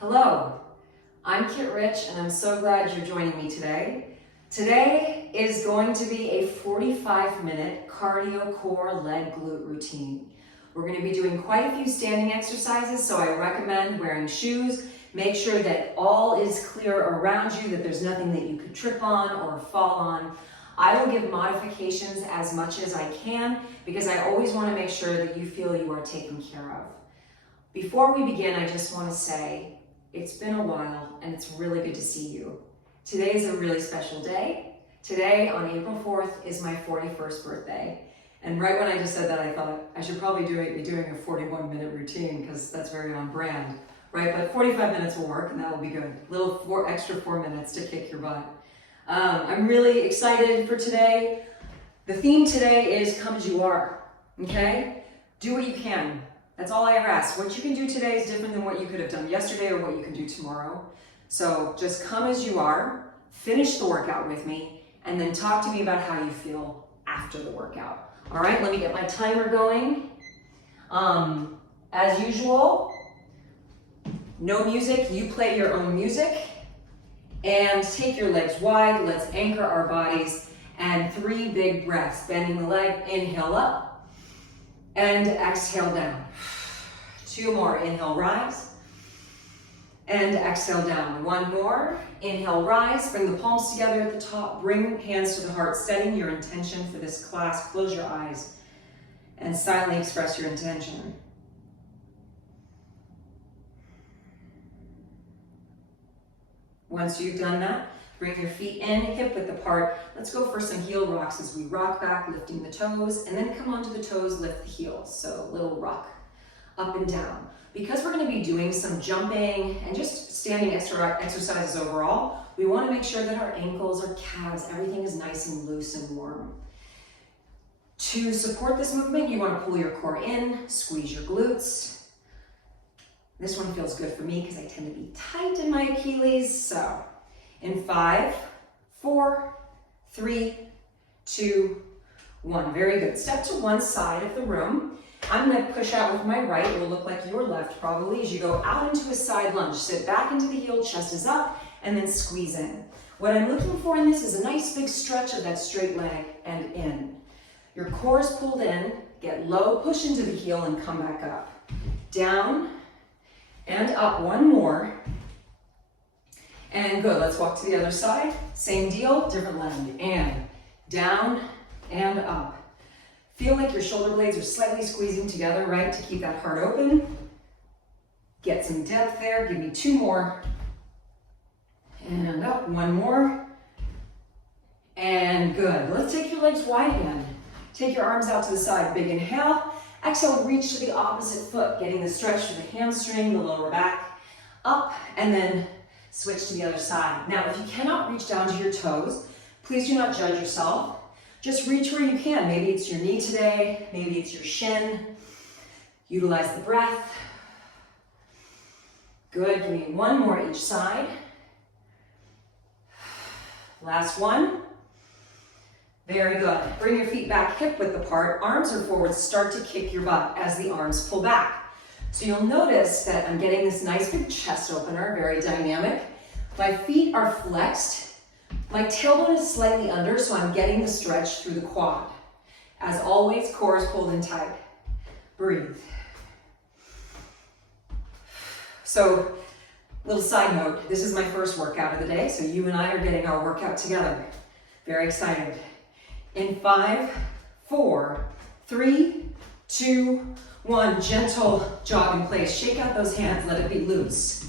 Hello, I'm Kit Rich and I'm so glad you're joining me today. Today is going to be a 45-minute cardio core leg glute routine. We're going to be doing quite a few standing exercises, so I recommend wearing shoes. Make sure that all is clear around you, that there's nothing that you could trip on or fall on. I will give modifications as much as I can because I always want to make sure that you feel you are taken care of. Before we begin, I just want to say, it's been a while and it's really good to see you. Today is a really special day. Today, on April 4th, is my 41st birthday. And right when I just said that, I thought I should probably be doing a 41-minute routine because that's very on brand, right? But 45 minutes will work and that will be good. Extra 4 minutes to kick your butt. I'm really excited for today. The theme today is come as you are, okay? Do what you can. That's all I ever ask. What you can do today is different than what you could have done yesterday or what you can do tomorrow. So just come as you are, finish the workout with me, and then talk to me about how you feel after the workout. All right, let me get my timer going. As usual, no music, you play your own music. And take your legs wide, let's anchor our bodies, and 3 big breaths. Bending the leg, inhale up, and exhale down. 2 more, inhale, rise, and exhale down. 1 more, inhale, rise, bring the palms together at the top, bring hands to the heart, setting your intention for this class. Close your eyes, and silently express your intention. Once you've done that, bring your feet in, hip width apart. Let's go for some heel rocks as we rock back, lifting the toes, and then come onto the toes, lift the heels. So little rock, up and down. Because we're gonna be doing some jumping and just standing exercises overall, we wanna make sure that our ankles, our calves, everything is nice and loose and warm. To support this movement, you wanna pull your core in, squeeze your glutes. This one feels good for me because I tend to be tight in my Achilles. So in 5, 4, 3, 2, 1. Very good. Step to one side of the room. I'm going to push out with my right. It will look like your left probably as you go out into a side lunge. Sit back into the heel, chest is up, and then squeeze in. What I'm looking for in this is a nice big stretch of that straight leg and in. Your core is pulled in, get low, push into the heel, and come back up. Down, and up. 1 more. And good. Let's walk to the other side. Same deal, different leg. And down and up. Feel like your shoulder blades are slightly squeezing together, right, to keep that heart open. Get some depth there. Give me 2 more. And up. 1 more. And good. Let's take your legs wide again. Take your arms out to the side. Big inhale. Exhale, reach to the opposite foot, getting the stretch to the hamstring, the lower back, up, and then switch to the other side. Now, if you cannot reach down to your toes, please do not judge yourself. Just reach where you can. Maybe it's your knee today, maybe it's your shin. Utilize the breath. Good, give me 1 more each side. Last one. Very good. Bring your feet back, hip width apart. Arms are forward. Start to kick your butt as the arms pull back. So you'll notice that I'm getting this nice big chest opener, very dynamic. My feet are flexed. My tailbone is slightly under, so I'm getting the stretch through the quad. As always, core is pulled in tight. Breathe. So, little side note, this is my first workout of the day, so you and I are getting our workout together. Very excited. In 5, 4, 3, 2, 1. Gentle jog in place. Shake out those hands, let it be loose.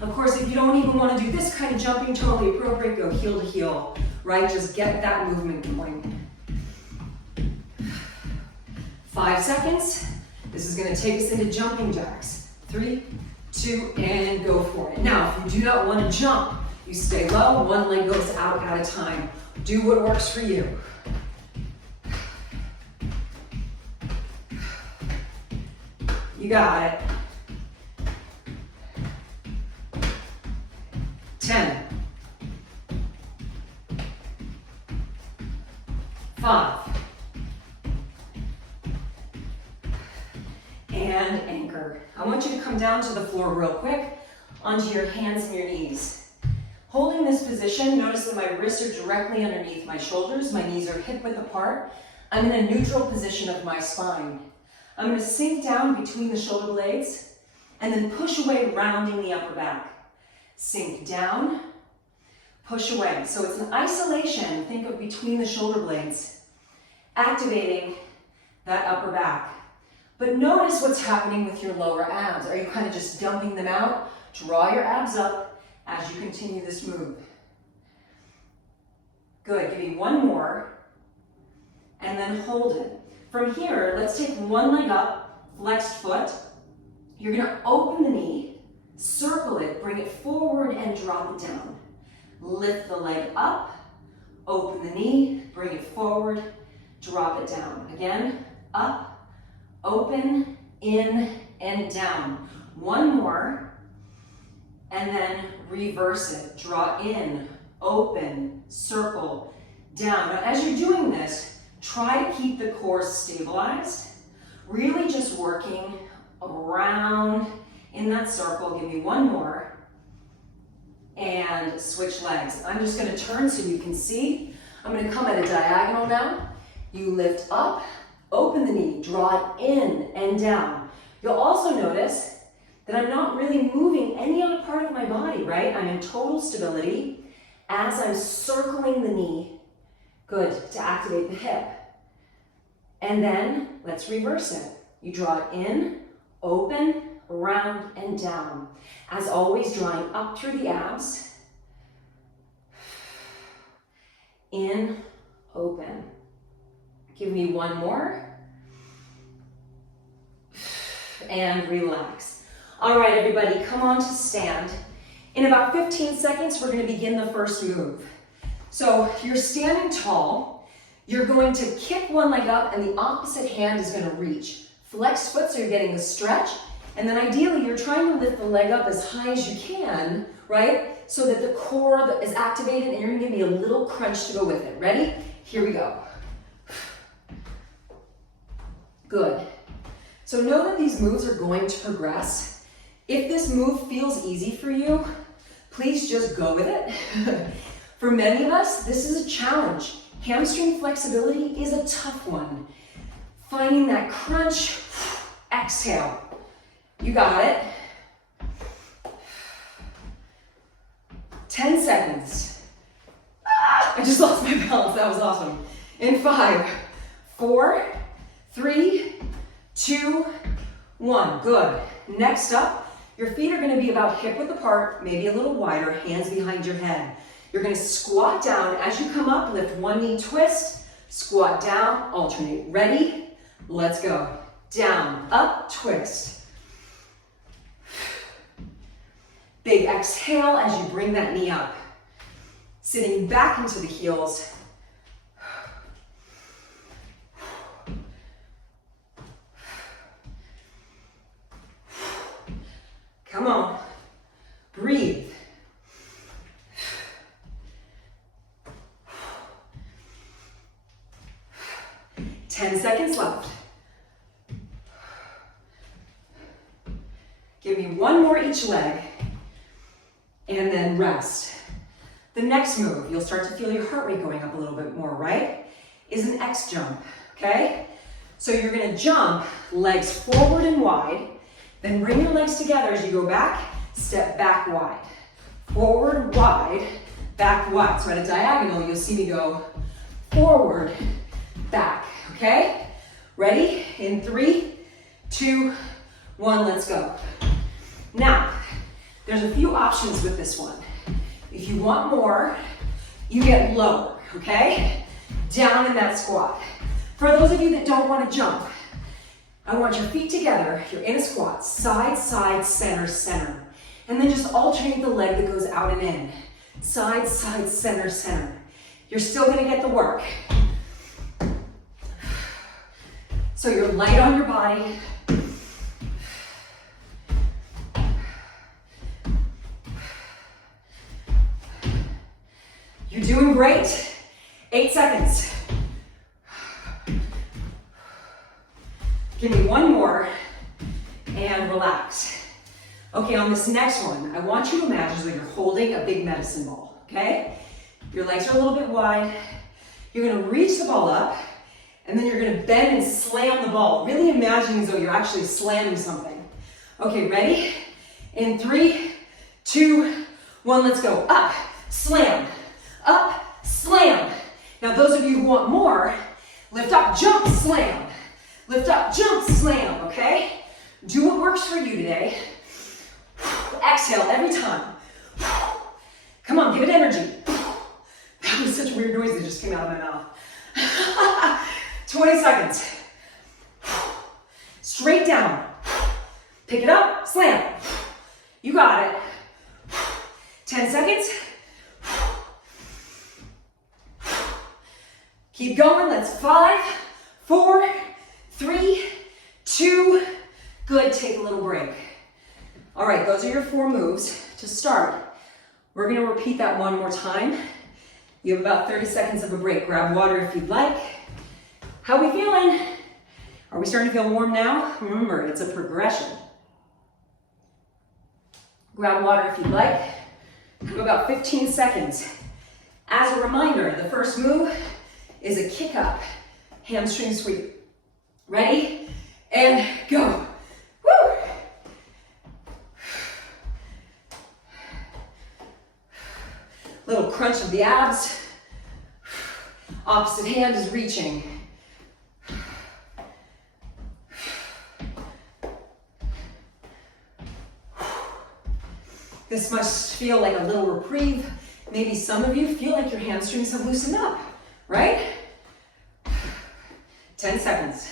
Of course, if you don't even want to do this kind of jumping, totally appropriate, go heel to heel, right? Just get that movement going. 5 seconds. This is going to take us into jumping jacks. 3, 2, and go for it. Now, if you do not want to jump, you stay low, 1 leg goes out at a time. Do what works for you. You got it. 10, 5, and anchor. I want you to come down down to the floor real quick, onto your hands and your knees. Holding this position, notice that my wrists are directly underneath my shoulders, my knees are hip width apart. I'm in a neutral position of my spine. I'm going to sink down between the shoulder blades and then push away, rounding the upper back. Sink down, push away. So it's an isolation, think of between the shoulder blades, activating that upper back. But notice what's happening with your lower abs. Are you kind of just dumping them out? Draw your abs up as you continue this move. Good, give me one more, and then hold it. From here, let's take one leg up, flexed foot. You're gonna open the knee, circle it, bring it forward and drop it down. Lift the leg up, open the knee, bring it forward, drop it down. Again, up, open, in, and down. One more, and then reverse it. Draw in, open, circle, down. Now, as you're doing this, try to keep the core stabilized. Really just working around in that circle. Give me one more. And switch legs. I'm just going to turn so you can see. I'm going to come at a diagonal now. You lift up, open the knee, draw it in and down. You'll also notice that I'm not really moving any other part of my body, right? I'm in total stability as I'm circling the knee. Good, to activate the hip. And then let's reverse it. You draw it in, open, around, and down. As always, drawing up through the abs. In, open. Give me one more. And relax. All right, everybody, come on to stand. In about 15 seconds, we're going to begin the first move. So you're standing tall. You're going to kick one leg up, and the opposite hand is going to reach. Flex foot, so you're getting the stretch. And then ideally, you're trying to lift the leg up as high as you can, right? So that the core is activated, and you're going to give me a little crunch to go with it. Ready? Here we go. Good. So know that these moves are going to progress. If this move feels easy for you, please just go with it. For many of us, this is a challenge. Hamstring flexibility is a tough one. Finding that crunch, exhale. You got it. 10 seconds. I just lost my balance, that was awesome. In 5, 4, 3, 2, 1, good. Next up, your feet are gonna be about hip width apart, maybe a little wider, hands behind your head. You're gonna squat down. As you come up, lift one knee, twist, squat down, alternate. Ready? Let's go. Down, up, twist. Big exhale as you bring that knee up. Sitting back into the heels. Come on, breathe. Ten seconds left. Give me one more each leg, and then rest. The next move, you'll start to feel your heart rate going up a little bit more, right? Is an X jump, okay? So you're gonna jump, legs forward and wide, then bring your legs together as you go back, step back wide. Forward, wide, back wide. So at a diagonal, you'll see me go forward, back, okay? Ready? In 3, 2, 1, let's go. Now, there's a few options with this one. If you want more, you get lower, okay? Down in that squat. For those of you that don't want to jump, I want your feet together, you're in a squat, side, side, center, center. And then just alternate the leg that goes out and in. Side, side, center, center. You're still gonna get the work. So you're light on your body. You're doing great. 8 seconds. Give me one more and relax. Okay, on this next one, I want you to imagine as though you're holding a big medicine ball, okay? Your legs are a little bit wide. You're gonna reach the ball up, and then you're gonna bend and slam the ball. Really imagine as though you're actually slamming something. Okay, ready? In 3, 2, 1, let's go. Up, slam, up, slam. Now those of you who want more, lift up, jump, slam. Lift up, jump, slam, okay? Do what works for you today. Exhale every time. Come on, give it energy. That was such a weird noise that just came out of my mouth. 20 seconds. Straight down. Pick it up, slam. You got it. 10 seconds. Keep going, let's 5, 4, 3, 2, good, take a little break. All right, those are your 4 moves to start. We're gonna repeat that one more time. You have about 30 seconds of a break. Grab water if you'd like. How are we feeling? Are we starting to feel warm now? Remember, it's a progression. Grab water if you'd like. Have about 15 seconds. As a reminder, the first move is a kick up, hamstring sweep. Ready? And go. Woo! Little crunch of the abs. Opposite hand is reaching. This must feel like a little reprieve. Maybe some of you feel like your hamstrings have loosened up, right? 10 seconds.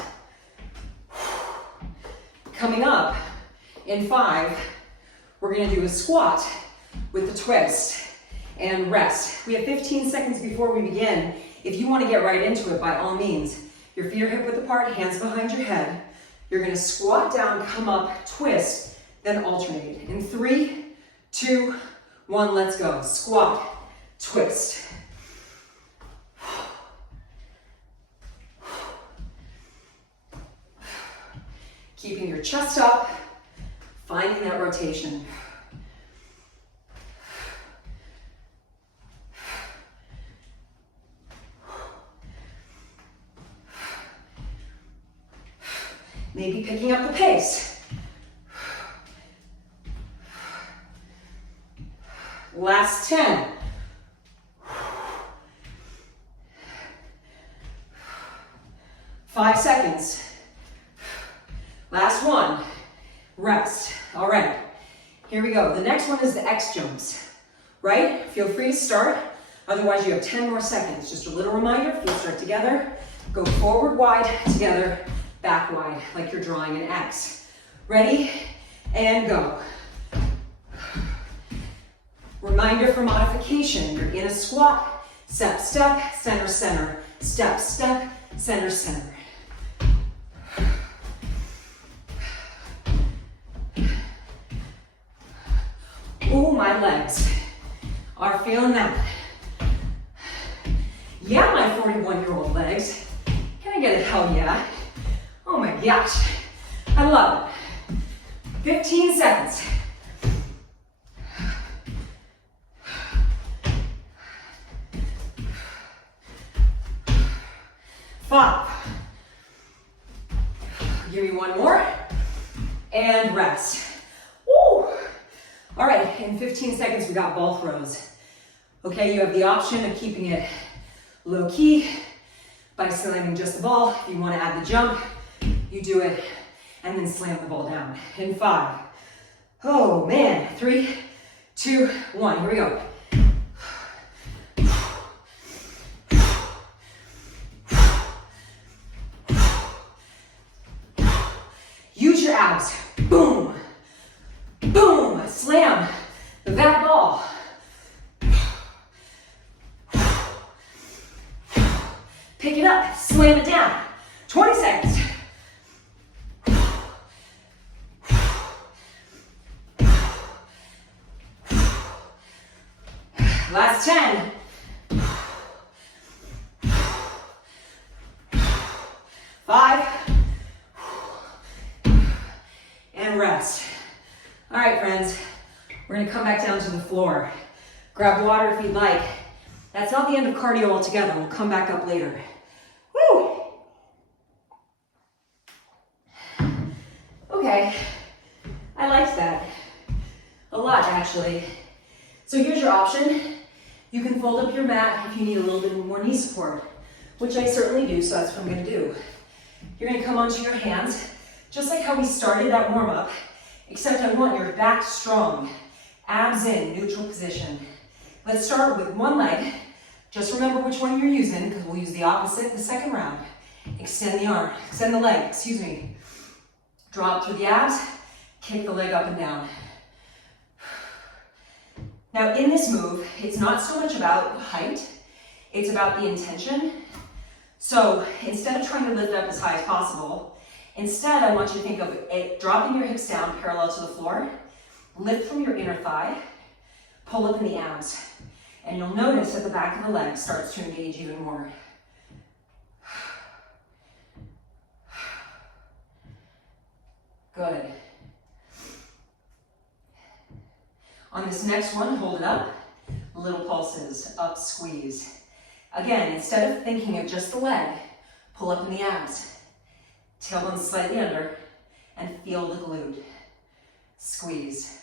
Coming up in 5, we're gonna do a squat with the twist and rest. We have 15 seconds before we begin. If you wanna get right into it, by all means, your feet are hip width apart, hands behind your head. You're gonna squat down, come up, twist, then alternate. In 3, 2, 1, let's go. Squat, twist. Keeping your chest up, finding that rotation. Maybe picking up the pace. Last 10. Five seconds. Last 1. Rest. All right. Here we go. The next one is the X jumps. Right? Feel free to start. Otherwise, you have 10 more seconds. Just a little reminder, feet start together. Go forward wide, together, back wide, like you're drawing an X. Ready? And go. Reminder for modification. You're in a squat. Step, step, center, center. Step, step, center, center. Oh, my legs are feeling that. Yeah, my 41-year-old legs. Can I get a hell yeah? Oh my gosh, I love it. 15 seconds. 5. Give me 1 more. And rest. Woo! All right, in 15 seconds, we got ball throws. Okay, you have the option of keeping it low key by slamming just the ball. If you want to add the jump, you do it and then slam the ball down. In 5. Oh man, 3, 2, 1, here we go. Use your abs. Boom, boom, slam that ball. Pick it up, slam it down. 20 seconds. Last 10. 5. And rest. All right, friends, we're gonna come back down to the floor. Grab water if you'd like. That's not the end of cardio altogether. We'll come back up later. Woo! Okay, I liked that. A lot, actually. So here's your option. You can fold up your mat if you need a little bit more knee support, which I certainly do, so that's what I'm gonna do. You're gonna come onto your hands, just like how we started that warm-up, except I want your back strong, abs in, neutral position. Let's start with one leg. Just remember which one you're using, because we'll use the opposite the second round. Extend the arm, extend the leg, excuse me. Draw up through the abs, kick the leg up and down. Now in this move, it's not so much about height, it's about the intention. So instead of trying to lift up as high as possible, instead I want you to think of it, dropping your hips down parallel to the floor, lift from your inner thigh, pull up in the abs, and you'll notice that the back of the leg starts to engage even more. Good. On this next one, hold it up, little pulses, up, squeeze. Again, instead of thinking of just the leg, pull up in the abs, tailbone slightly under, and feel the glute. Squeeze.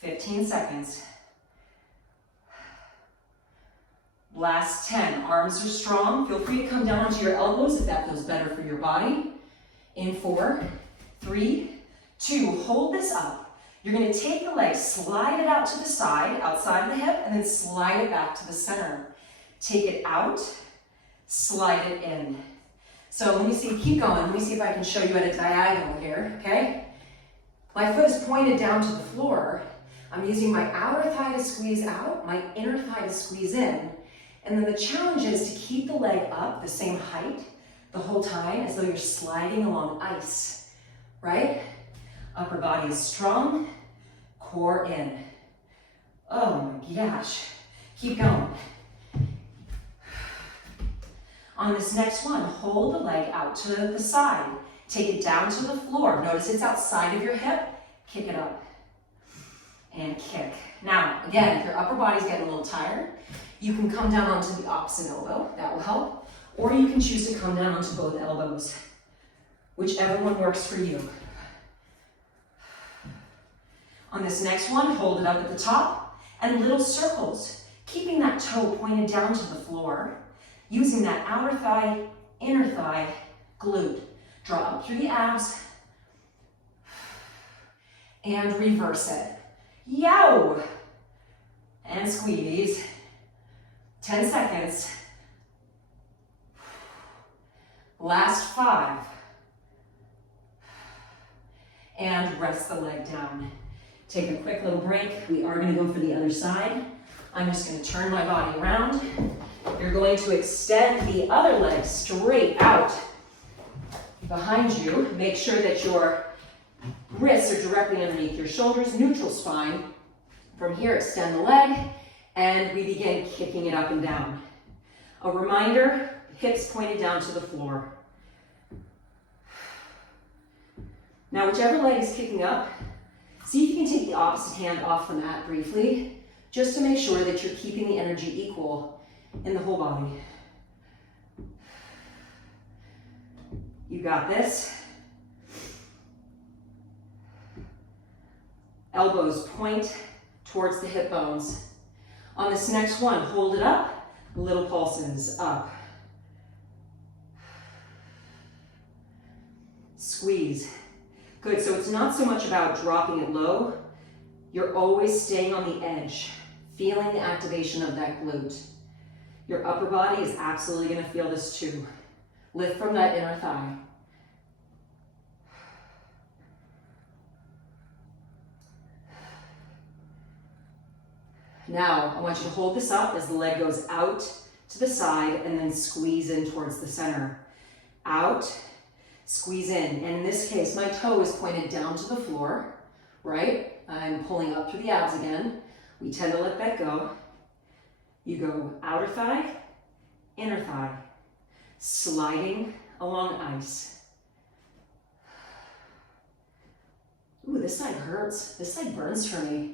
"15 seconds. Last 10. Arms are strong. Feel free to come down onto your elbows if that feels better for your body. In 4, 3, 2. Hold this up. You're going to take the leg, slide it out to the side, outside of the hip, and then slide it back to the center. Take it out, slide it in. So let me see, keep going. Let me see if I can show you at a diagonal here, okay? My foot is pointed down to the floor. I'm using my outer thigh to squeeze out, my inner thigh to squeeze in. And then the challenge is to keep the leg up the same height the whole time as though you're sliding along ice, right? Upper body is strong, core in. Oh my gosh, keep going. On this next one, hold the leg out to the side. Take it down to the floor. Notice it's outside of your hip. Kick it up and kick. Now, again, if your upper body's getting a little tired, you can come down onto the opposite elbow. That will help. Or you can choose to come down onto both elbows. Whichever one works for you. On this next one, hold it up at the top and little circles, keeping that toe pointed down to the floor, using that outer thigh, inner thigh, glute. Draw up through the abs and reverse it. Yow! And squeeze. 10 seconds. Last 5. And rest the leg down. Take a quick little break. We are going to go for the other side. I'm just going to turn my body around. You're going to extend the other leg straight out behind you. Make sure that your wrists are directly underneath your shoulders, neutral spine. From here, extend the leg, and we begin kicking it up and down. A reminder, hips pointed down to the floor. Now, whichever leg is kicking up, see if you can take the opposite hand off the mat briefly, just to make sure that you're keeping the energy equal in the whole body. You got this. Elbows point towards the hip bones. On this next one, hold it up, little pulses up. Squeeze. Good, so it's not so much about dropping it low. You're always staying on the edge, feeling the activation of that glute. Your upper body is absolutely going to feel this too. Lift from that inner thigh. Now, I want you to hold this up as the leg goes out to the side and then squeeze in towards the center. Out, squeeze in. And in this case, my toe is pointed down to the floor, right? I'm pulling up through the abs again. We tend to let that go. You go outer thigh, inner thigh, sliding along ice. this side hurts. This side burns for me.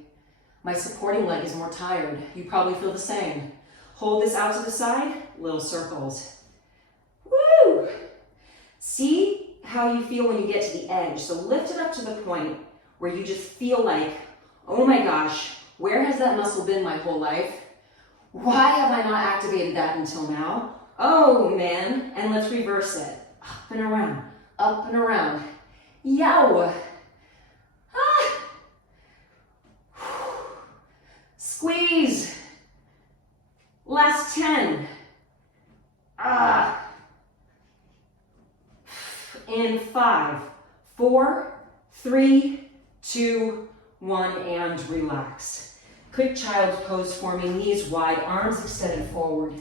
My supporting leg is more tired. You probably feel the same. Hold this out to the side, little circles. Woo! See how you feel when you get to the edge. So lift it up to the point where you just feel like, oh my gosh, where has that muscle been my whole life? Why have I not activated that until now? Oh man, and let's reverse it. Up and around, up and around. Yow! Ah. Squeeze. Last 10. Ah. In 5, 4, 3, 2, 1, and relax. Quick child's pose for me, knees wide, arms extended forward,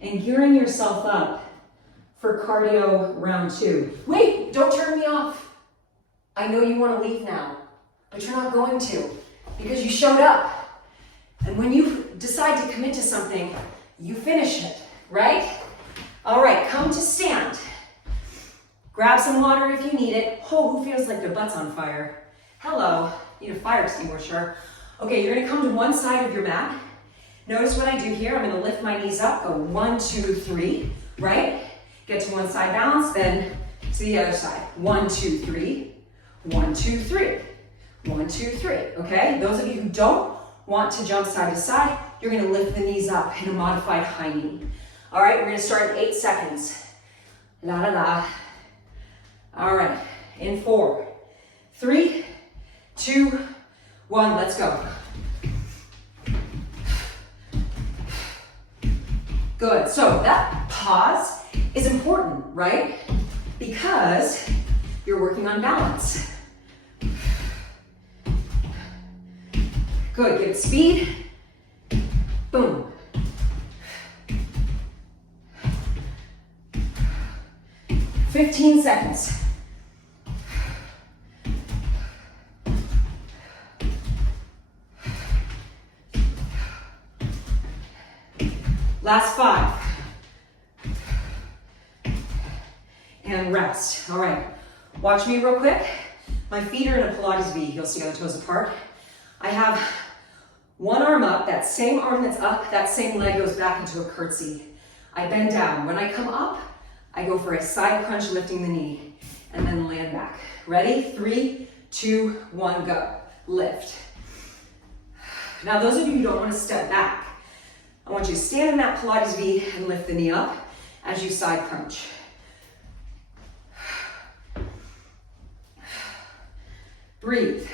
and gearing yourself up for cardio round 2. Wait, don't turn me off. I know you want to leave now, but you're not going to because you showed up. And when you decide to commit to something, you finish it, right? All right, come to stand. Grab some water if you need it. Oh, who feels like their butt's on fire? Hello, need a fire extinguisher. Okay, you're gonna come to one side of your mat. Notice what I do here. I'm gonna lift my knees up, go 1, 2, 3, right? Get to one side balance, then to the other side. 1, 2, 3, 1, 2, 3, 1, 2, 3, okay? Those of you who don't want to jump side to side, you're gonna lift the knees up in a modified high knee. All right, we're gonna start in 8 seconds. La la la. All right, in 4, 3, 2, 1, let's go. Good, so that pause is important, right? Because you're working on balance. Good, give it speed. Boom. "15 seconds. Last 5. And rest. All right, watch me real quick. My feet are in a Pilates V, heel together, toes apart. I have one arm up, that same arm that's up, that same leg goes back into a curtsy. I bend down. When I come up, I go for a side crunch, lifting the knee, and then land back. Ready? 3, 2, 1, go. Lift. Now, those of you who don't want to step back, I want you to stand in that Pilates V and lift the knee up as you side crunch. Breathe.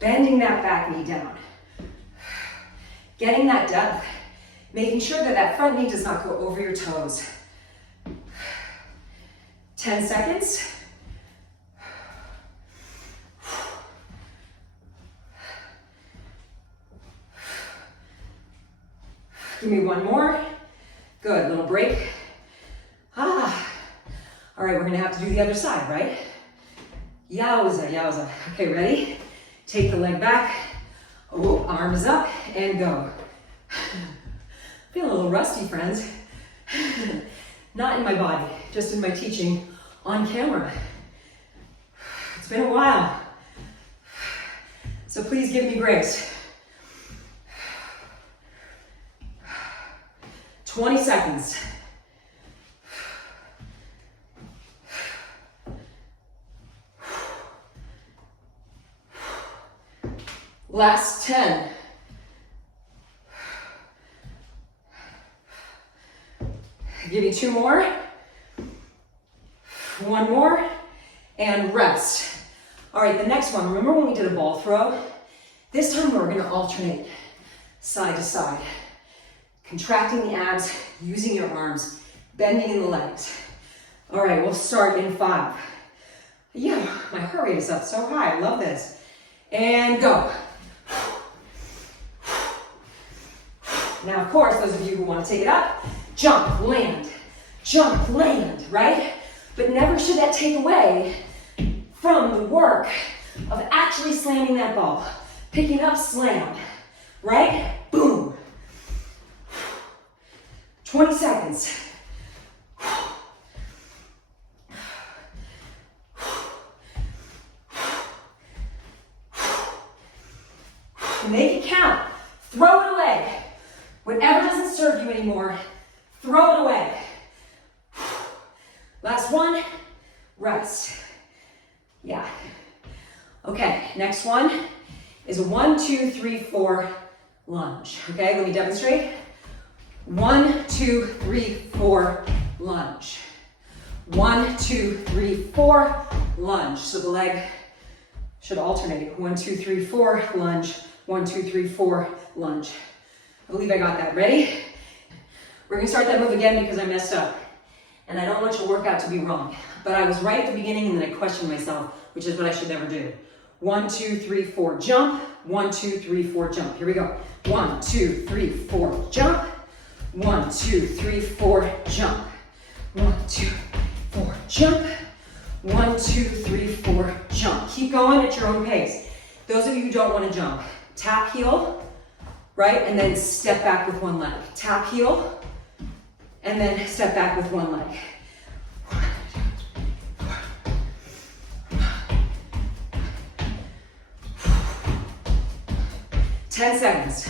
Bending that back knee down. Getting that depth. Making sure that that front knee does not go over your toes. 10 seconds. Give me one more. Good, little break. All right, we're gonna have to do the other side, right? Yowza, yowza. Okay, ready? Take the leg back. Oh, arms up and go. Feeling a little rusty, friends. Not in my body, just in my teaching on camera. It's been a while. So please give me grace. 20 seconds. Last 10. Give you 2 more. 1 more, and rest. All right, the next one, remember when we did a ball throw? This time we're gonna alternate side to side. Contracting the abs, using your arms, bending in the legs. All right, we'll start in 5. Yeah, my heart rate is up so high, I love this. And go. Now, of course, those of you who want to take it up, jump, land, right? But never should that take away from the work of actually slamming that ball. Picking up, slam, right? Boom. 20 seconds. throw it away. Last one, rest. Yeah. Okay, next one is a 1, 2, 3, 4 lunge. Okay, let me demonstrate. 1, 2, 3, 4 lunge. 1, 2, 3, 4 lunge. So the leg should alternate. 1, 2, 3, 4 lunge. 1, 2, 3, 4 lunge. I believe I got that. Ready? We're gonna start that move again because I messed up. And I don't want your workout to be wrong. But I was right at the beginning and then I questioned myself, which is what I should never do. 1, 2, 3, 4, jump. 1, 2, 3, 4, jump. Here we go. 1, 2, 3, 4, jump. 1, 2, 3, 4, jump. 1, 2, 4, jump. 1, 2, 3, 4, jump. Keep going at your own pace. Those of you who don't want to jump, tap heel, right? And then step back with one leg. Tap heel, and then step back with one leg. 10 seconds.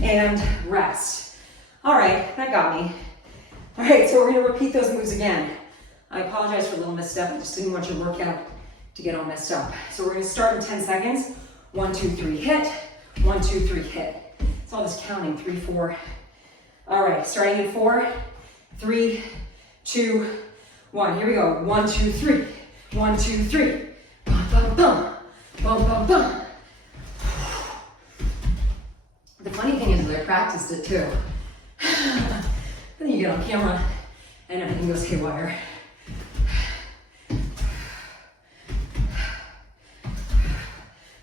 And rest. All right, that got me. All right, so we're gonna repeat those moves again. I apologize for a little misstep. I just didn't want your workout to get all messed up. So we're gonna start in 10 seconds. 1, 2, 3, hit. 1, 2, 3, hit. It's all this counting, 3, 4. All right, starting in 4, 3, 2, 1. Here we go. 1, 2, 3. 1, 2, 3. Bum, bum, bum. Bum, bum, bum. The funny thing is that I practiced it too. Then you get on camera and everything goes haywire.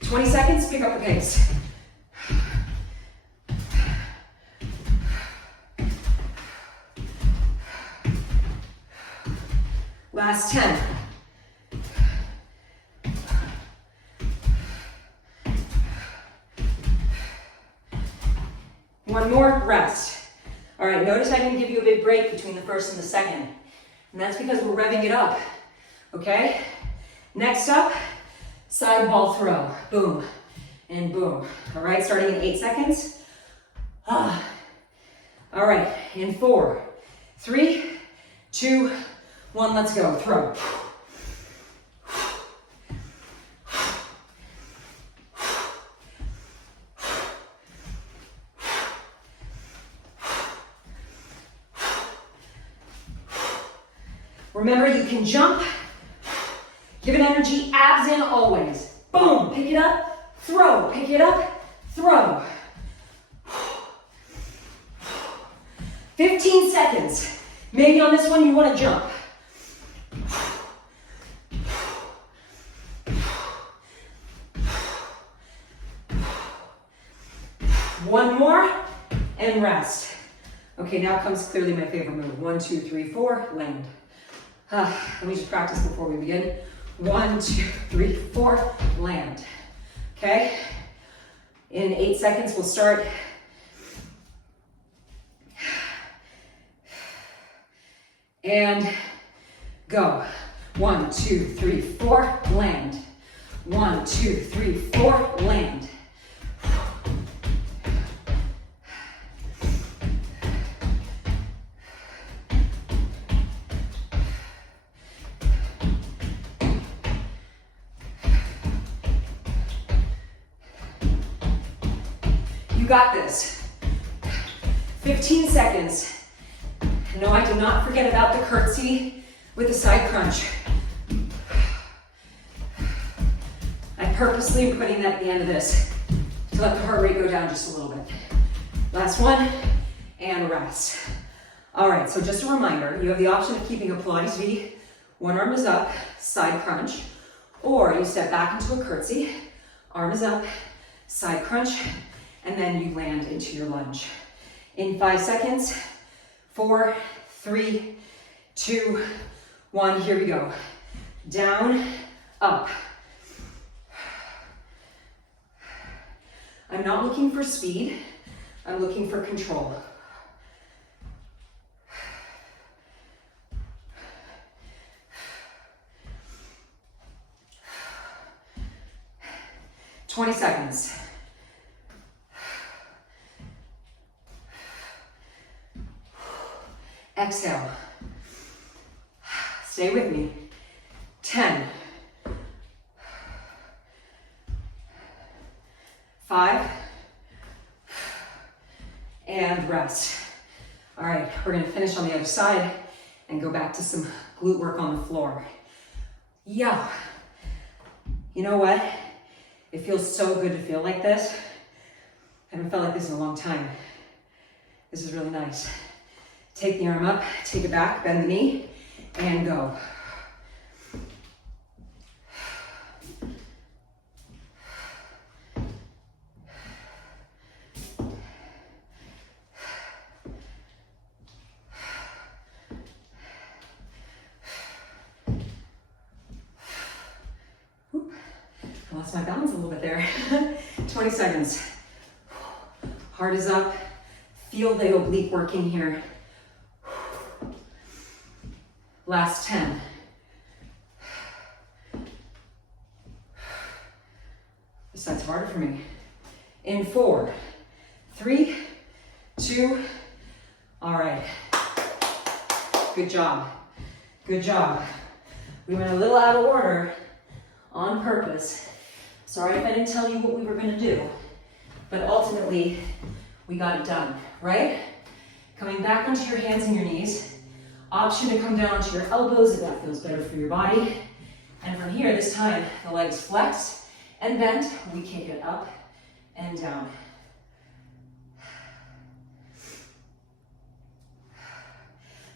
"20 seconds, pick up the pace. Last 10. One more, rest. All right, notice I didn't give you a big break between the first and the second. And that's because we're revving it up, okay? Next up, side ball throw. Boom and boom. All right, starting in 8 seconds. All right, in 4, 3, 2, 1, let's go. Throw. Remember, you can jump, give it energy, abs in always. Boom, pick it up, throw, pick it up, throw. 15 seconds. Maybe on this one you want to jump. One more and rest. Okay, now comes clearly my favorite move. 1, 2, 3, 4, land. Let me just practice before we begin. 1, 2, 3, 4, land. Okay? In 8 seconds, we'll start. And go. 1, 2, 3, 4, land. 1, 2, 3, 4, land. You got this. 15 seconds. No, I did not forget about the curtsy with the side crunch. I purposely am putting that at the end of this to let the heart rate go down just a little bit. Last one, and rest. All right, so just a reminder, you have the option of keeping a Pilates V, one arm is up, side crunch, or you step back into a curtsy, arm is up, side crunch, and then you land into your lunge. In 5 seconds, 4, 3, 2, 1, here we go. Down, up. I'm not looking for speed, I'm looking for control. 20 seconds. Exhale. Stay with me. 10. 5. And rest. All right, we're gonna finish on the other side and go back to some glute work on the floor. Yeah. You know what? It feels so good to feel like this. I haven't felt like this in a long time. This is really nice. Take the arm up, take it back, bend the knee, and go. I lost my balance a little bit there. 20 seconds. Heart is up. Feel the oblique working here. Last 10. This side's harder for me. In 4, 3, 2. All right. Good job. Good job. We went a little out of order on purpose. Sorry if I didn't tell you what we were going to do, but ultimately we got it done, right? Coming back onto your hands and your knees. Option to come down onto your elbows if that feels better for your body. And from here, this time, the legs flexed and bent. We kick it up and down.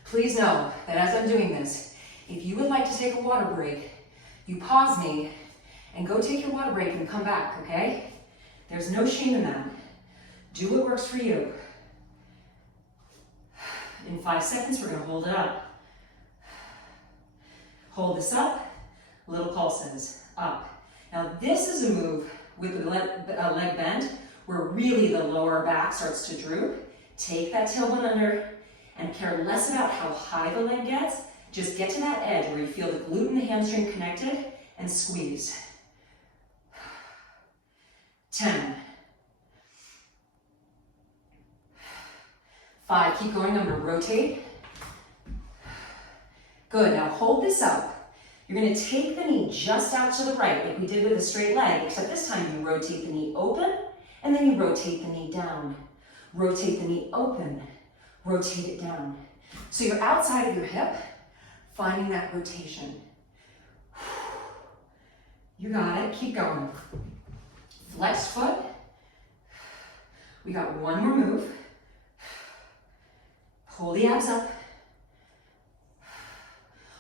Please know that as I'm doing this, if you would like to take a water break, you pause me and go take your water break and come back, okay? There's no shame in that. Do what works for you. In 5 seconds, we're gonna hold it up. Hold this up, little pulses, up. Now this is a move with the leg bend where really the lower back starts to droop. Take that tailbone under and care less about how high the leg gets. Just get to that edge where you feel the glute and the hamstring connected and squeeze. 10. 5, keep going, I'm gonna rotate. Good, now hold this up. You're gonna take the knee just out to the right, like we did with a straight leg, except this time you rotate the knee open, and then you rotate the knee down. Rotate the knee open, rotate it down. So you're outside of your hip, finding that rotation. You got it, keep going. Flexed foot. We got one more move. Pull the abs up.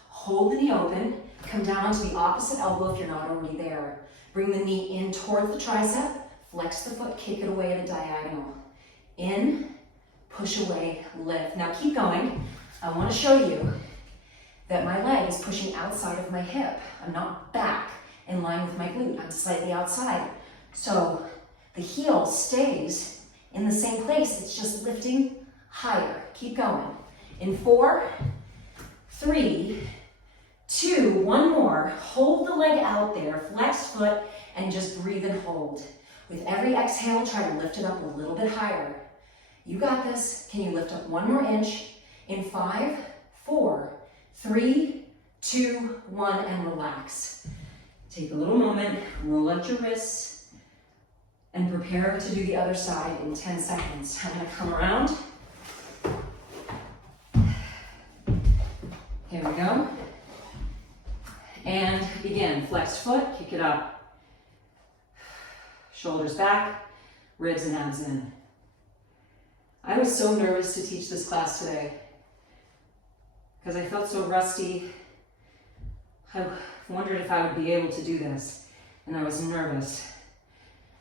Hold the knee open. Come down onto the opposite elbow if you're not already there. Bring the knee in towards the tricep. Flex the foot, kick it away at a diagonal. In, push away, lift. Now keep going. I want to show you that my leg is pushing outside of my hip. I'm not back in line with my glute. I'm slightly outside. So the heel stays in the same place. It's just lifting higher. Keep going. In 4, 3, 2, one more. Hold the leg out there, flex foot, and just breathe and hold. With every exhale, try to lift it up a little bit higher. You got this. Can you lift up one more inch? In 5, 4, 3, 2, 1, and relax. Take a little moment, roll out your wrists, and prepare to do the other side in 10 seconds. I'm gonna come around. Here we go. And begin. Flexed foot, kick it up. Shoulders back, ribs and abs in. I was so nervous to teach this class today because I felt so rusty. I wondered if I would be able to do this, and I was nervous.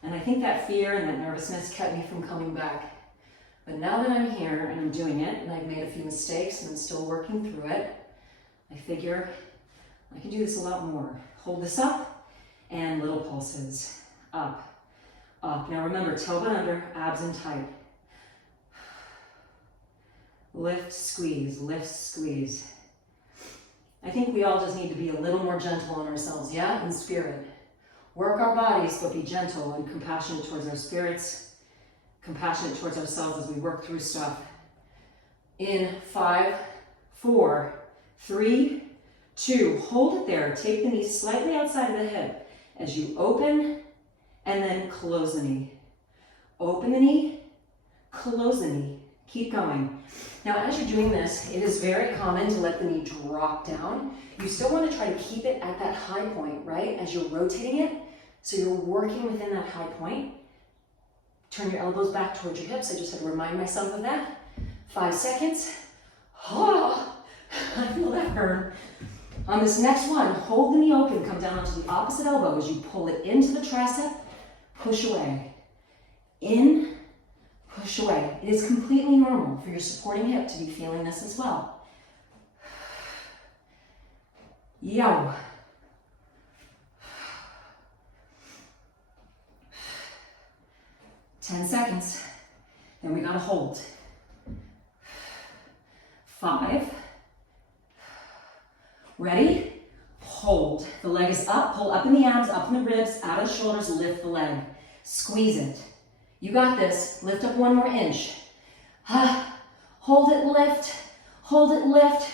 And I think that fear and that nervousness kept me from coming back. But now that I'm here and I'm doing it, and I've made a few mistakes and I'm still working through it, I figure I can do this a lot more. Hold this up, and little pulses. Up, up. Now remember, tailbone under, abs in tight. Lift, squeeze, lift, squeeze. I think we all just need to be a little more gentle on ourselves, yeah? In spirit. Work our bodies, but be gentle and compassionate towards our spirits, compassionate towards ourselves as we work through stuff. In 5, 4, 3, 2, hold it there. Take the knee slightly outside of the hip as you open and then close the knee. Open the knee, close the knee. Keep going. Now, as you're doing this, it is very common to let the knee drop down. You still want to try to keep it at that high point, right? As you're rotating it, so you're working within that high point. Turn your elbows back towards your hips. I just had to remind myself of that. 5 seconds. Oh, I feel that burn. On this next one, hold the knee open, come down onto the opposite elbow as you pull it into the tricep, push away. In, push away. It is completely normal for your supporting hip to be feeling this as well. Yow. Ten seconds. Then we gotta hold. 5. Ready? Hold. The leg is up, pull up in the abs, up in the ribs, out of the shoulders, lift the leg. Squeeze it. You got this. Lift up 1 more inch. Hold it, lift. Hold it, lift.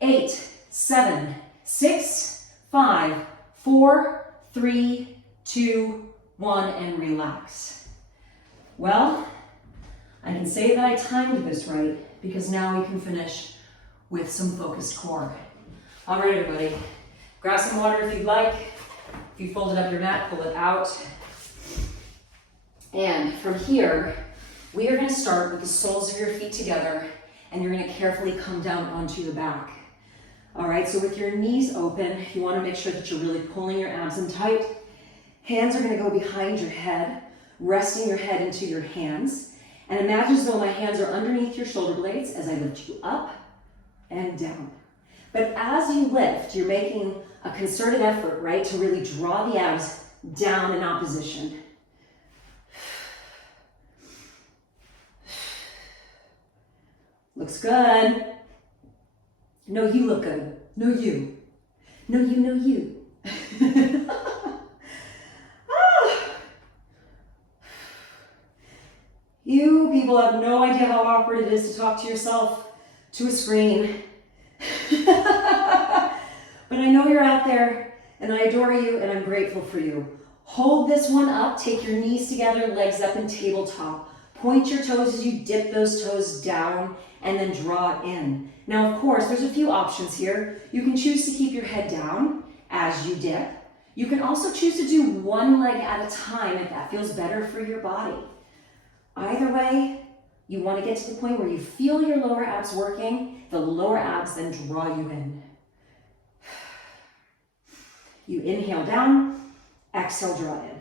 8, 7, 6, 5, 4, 3, 2, 1, and relax. Well, I can say that I timed this right because now we can finish with some focused core. All right, everybody. Grab some water if you'd like. If you folded up your mat, pull it out. And from here, we are going to start with the soles of your feet together, and you're going to carefully come down onto your back. All right, so with your knees open, you want to make sure that you're really pulling your abs in tight. Hands are going to go behind your head, resting your head into your hands. And imagine as though my hands are underneath your shoulder blades as I lift you up and down. But as you lift, you're making a concerted effort, right, to really draw the abs down in opposition. Looks good. No, you look good. No, you. No, you, no, you. You people have no idea how awkward it is to talk to yourself to a screen. But I know you're out there, and I adore you, and I'm grateful for you. Hold this one up. Take your knees together, legs up in tabletop. Point your toes as you dip those toes down, and then draw in. Now, of course, there's a few options here. You can choose to keep your head down as you dip. You can also choose to do one leg at a time if that feels better for your body. Either way, you want to get to the point where you feel your lower abs working. The lower abs then draw you in. You inhale down, exhale, draw in.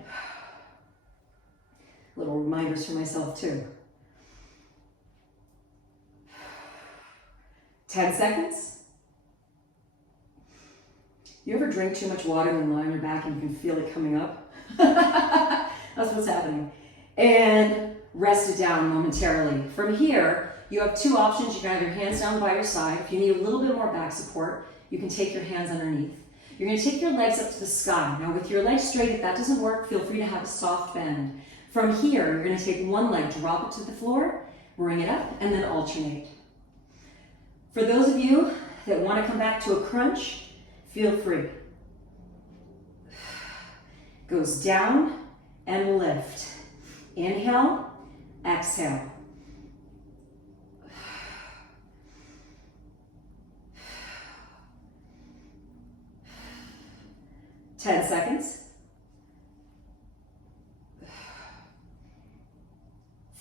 Little reminders for myself too. 10 seconds. You ever drink too much water and lie on your back and you can feel it coming up? That's what's happening. And rest it down momentarily. From here, you have 2 options. You can have your hands down by your side. If you need a little bit more back support, you can take your hands underneath. You're going to take your legs up to the sky. Now with your legs straight, if that doesn't work, feel free to have a soft bend. From here, you're going to take one leg, drop it to the floor, bring it up, and then alternate. For those of you that want to come back to a crunch, feel free. Goes down and lift. Inhale, exhale. Ten seconds.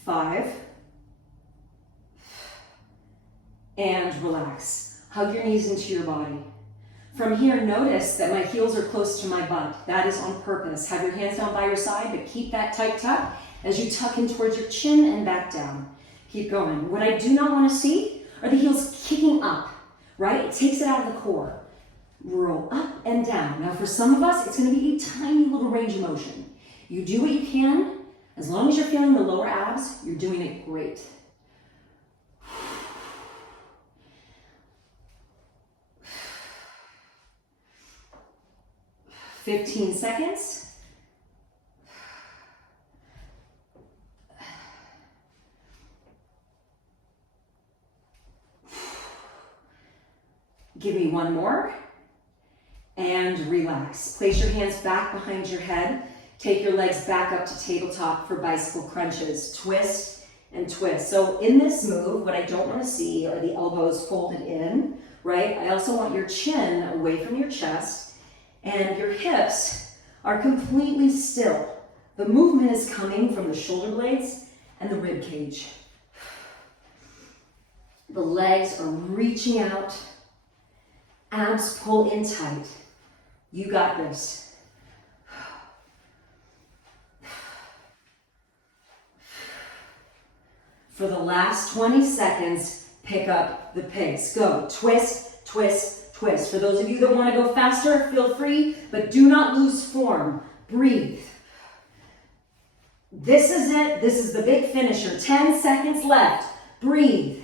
5. And relax. Hug your knees into your body. From here, notice that my heels are close to my butt. That is on purpose. Have your hands down by your side, but keep that tight tuck as you tuck in towards your chin and back down. Keep going. What I do not want to see are the heels kicking up, right? It takes it out of the core. Roll up and down. Now for some of us, it's going to be a tiny little range of motion. You do what you can. As long as you're feeling the lower abs, you're doing it great. 15 seconds. Give me one more. And relax. Place your hands back behind your head. Take your legs back up to tabletop for bicycle crunches. Twist and twist. So in this move, what I don't want to see are the elbows folded in, right? I also want your chin away from your chest and your hips are completely still. The movement is coming from the shoulder blades and the rib cage. The legs are reaching out. Abs pull in tight. You got this. For the last 20 seconds, pick up the pace. Go. Twist, twist, twist. For those of you that want to go faster, feel free, but do not lose form. Breathe. This is it. This is the big finisher. 10 seconds left. Breathe.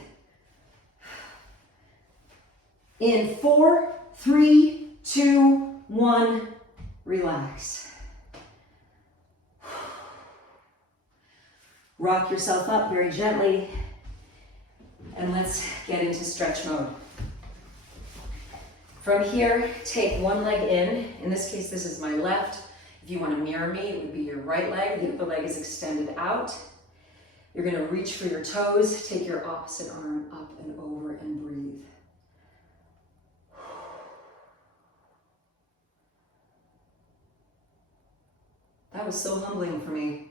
In 4, 3, 2, 1, relax. Rock yourself up very gently, and let's get into stretch mode. From here, take one leg in. In this case, this is my left. If you want to mirror me, it would be your right leg. The other leg is extended out. You're going to reach for your toes. Take your opposite arm up and over and breathe. That was so humbling for me.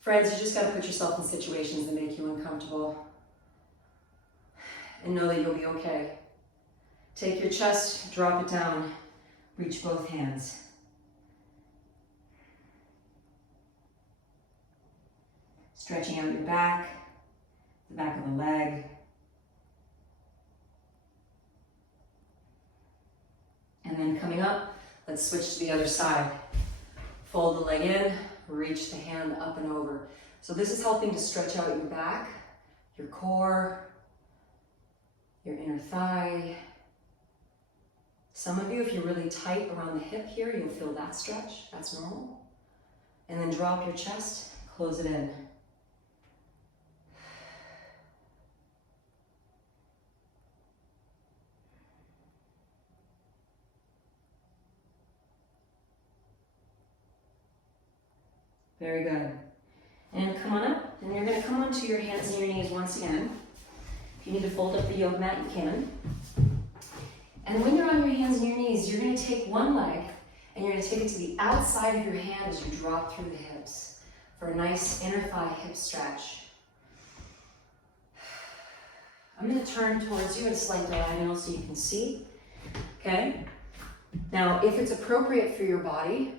Friends, you just got to put yourself in situations that make you uncomfortable. And know that you'll be okay. Take your chest, drop it down, reach both hands. Stretching out your back, the back of the leg. And then coming up, let's switch to the other side. Fold the leg in, reach the hand up and over. So this is helping to stretch out your back, your core, your inner thigh. Some of you, if you're really tight around the hip here, you'll feel that stretch. That's normal. And then drop your chest, close it in. Very good. And come on up, and you're going to come onto your hands and your knees once again. If you need to fold up the yoga mat, you can. And when you're on your hands and your knees, you're going to take one leg, and you're going to take it to the outside of your hand as you drop through the hips for a nice inner thigh hip stretch. I'm going to turn towards you at a slight diagonal so you can see. Okay? Now, if it's appropriate for your body,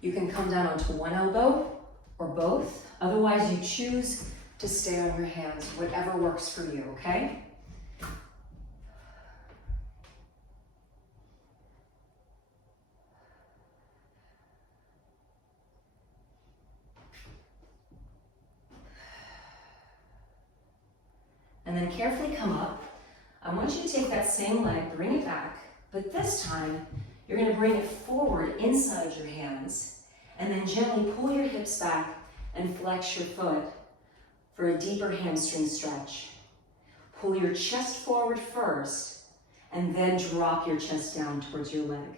you can come down onto one elbow or both. Otherwise, you choose to stay on your hands, whatever works for you, okay? And then carefully come up. I want you to take that same leg, bring it back, but this time, you're going to bring it forward inside your hands and then gently pull your hips back and flex your foot for a deeper hamstring stretch. Pull your chest forward first and then drop your chest down towards your leg.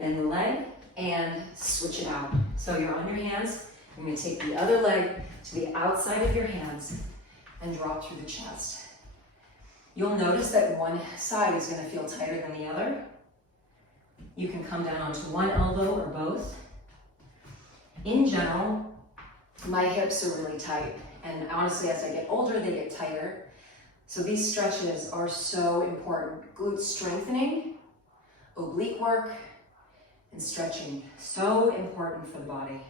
Bend the leg and switch it out. So you're on your hands. You're going to take the other leg to the outside of your hands and drop through the chest. You'll notice that one side is going to feel tighter than the other. You can come down onto one elbow or both. In general, my hips are really tight, and honestly, as I get older, they get tighter. So these stretches are so important. Glute strengthening, oblique work, and stretching. So important for the body.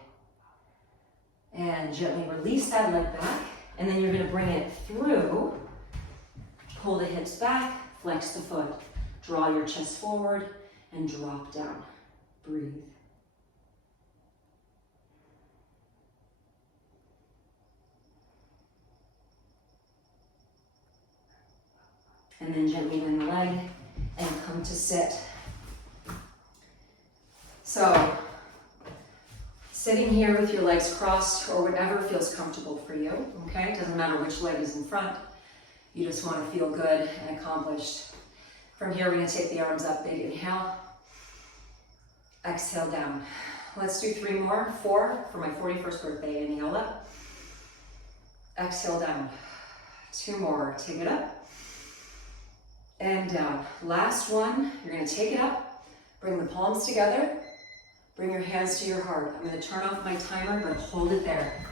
And gently release that leg back, and then you're going to bring it through. Pull the hips back, flex the foot, draw your chest forward, and drop down. Breathe. And then gently bend the leg and come to sit. So, sitting here with your legs crossed or whatever feels comfortable for you, okay? Doesn't matter which leg is in front. You just want to feel good and accomplished. From here, we're going to take the arms up. Big inhale. Exhale down. Let's do 3 more. 4 for my 41st birthday. Inhale up. Exhale down. 2 more. Take it up. And down. Last one. You're going to take it up. Bring the palms together. Bring your hands to your heart. I'm going to turn off my timer, but hold it there.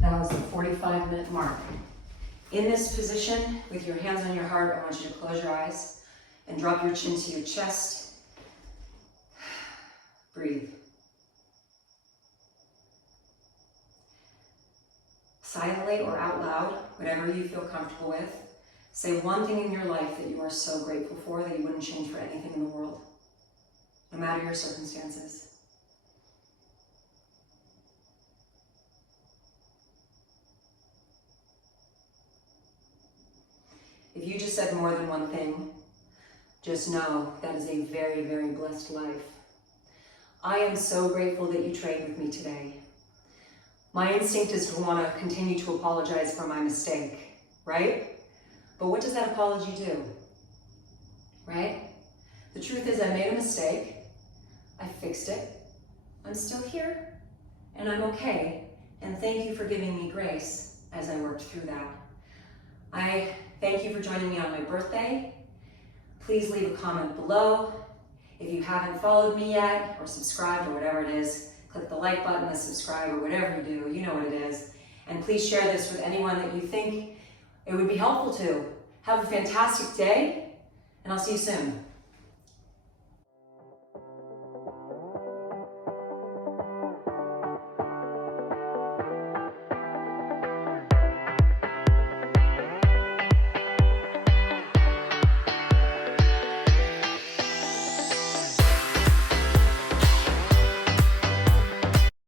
That was the 45-minute mark. In this position, with your hands on your heart, I want you to close your eyes and drop your chin to your chest. Breathe. Silently or out loud, whatever you feel comfortable with, say one thing in your life that you are so grateful for that you wouldn't change for anything in the world, no matter your circumstances. If you just said more than one thing, just know that is a very, very blessed life. I am so grateful that you trained with me today. My instinct is to want to continue to apologize for my mistake, right? But what does that apology do, right? The truth is I made a mistake, I fixed it, I'm still here, and I'm okay, and thank you for giving me grace as I worked through that. I thank you for joining me on my birthday. Please leave a comment below. If you haven't followed me yet, or subscribed, or whatever it is, click the like button, the subscribe, or whatever you do, you know what it is. And please share this with anyone that you think it would be helpful to. Have a fantastic day, and I'll see you soon.